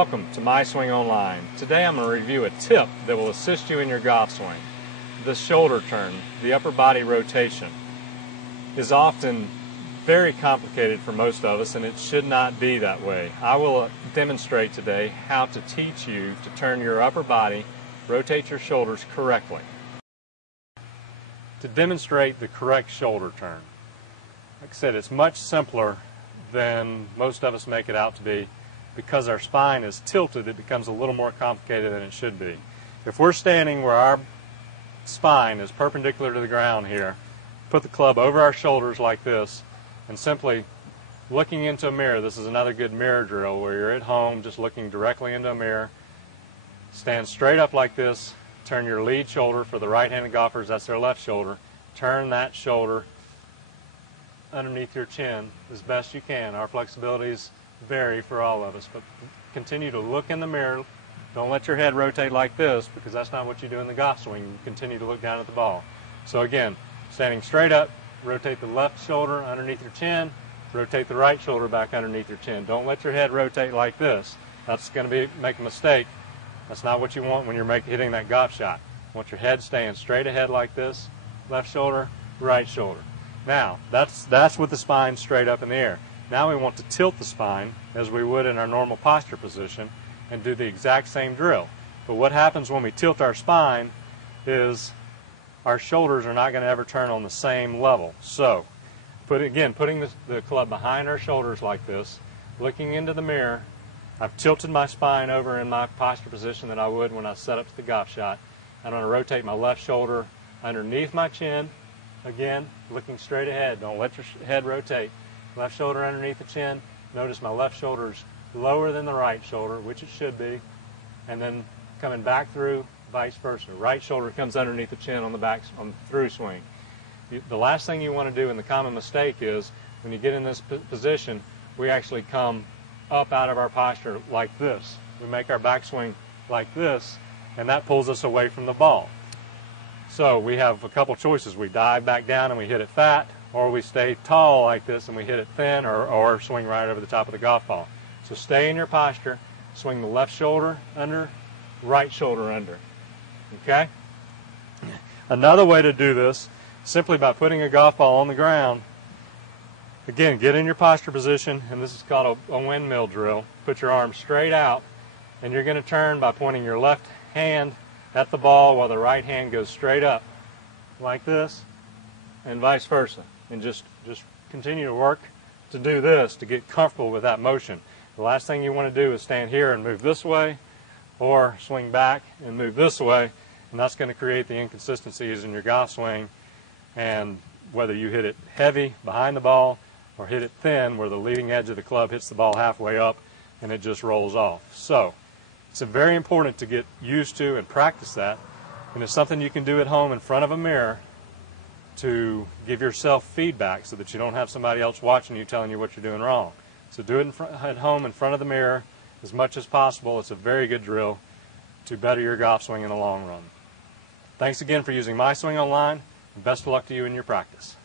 Welcome to MySwingOnline. Today I'm going to review a tip that will assist you in your golf swing. The shoulder turn, the upper body rotation, is often very complicated for most of us, and it should not be that way. I will demonstrate today how to teach you to turn your upper body, rotate your shoulders correctly. To demonstrate the correct shoulder turn, like I said, it's much simpler than most of us make it out to be. Because our spine is tilted, it becomes a little more complicated than it should be. If we're standing where our spine is perpendicular to the ground here, put the club over our shoulders like this, and simply looking into a mirror. This is another good mirror drill where you're at home just looking directly into a mirror. Stand straight up like this, turn your lead shoulder. For the right-handed golfers, that's their left shoulder. Turn that shoulder underneath your chin as best you can. Our flexibilities vary for all of us, but continue to look in the mirror. Don't let your head rotate like this, because that's not what you do in the golf swing. You continue to look down at the ball. So again, standing straight up, rotate the left shoulder underneath your chin, rotate the right shoulder back underneath your chin. Don't let your head rotate like this. That's going to make a mistake. That's not what you want when you're hitting that golf shot. You want your head staying straight ahead like this, left shoulder, right shoulder. Now, that's with the spine straight up in the air. Now we want to tilt the spine as we would in our normal posture position and do the exact same drill. But what happens when we tilt our spine is our shoulders are not going to ever turn on the same level. So, putting the club behind our shoulders like this, looking into the mirror, I've tilted my spine over in my posture position that I would when I set up to the golf shot. I'm going to rotate my left shoulder underneath my chin, again, looking straight ahead. Don't let your head rotate. Left shoulder underneath the chin. Notice my left shoulder is lower than the right shoulder, which it should be, and then coming back through, vice versa. Right shoulder comes underneath the chin on the through swing. The last thing you want to do, and the common mistake is, when you get in this position, we actually come up out of our posture like this. We make our backswing like this, and that pulls us away from the ball. So we have a couple choices. We dive back down and we hit it fat, or we stay tall like this and we hit it thin, or swing right over the top of the golf ball. So stay in your posture, swing the left shoulder under, right shoulder under. Okay? Another way to do this, simply by putting a golf ball on the ground. Again, get in your posture position, and this is called a windmill drill. Put your arms straight out, and you're going to turn by pointing your left hand at the ball while the right hand goes straight up like this, and vice versa. And just continue to work to do this to get comfortable with that motion. The last thing you want to do is stand here and move this way, or swing back and move this way, and that's going to create the inconsistencies in your golf swing. And whether you hit it heavy behind the ball or hit it thin where the leading edge of the club hits the ball halfway up and it just rolls off. So it's very important to get used to and practice that, and it's something you can do at home in front of a mirror to give yourself feedback so that you don't have somebody else watching you telling you what you're doing wrong. So do it at home in front of the mirror as much as possible. It's a very good drill to better your golf swing in the long run. Thanks again for using MySwingOnline, and best of luck to you in your practice.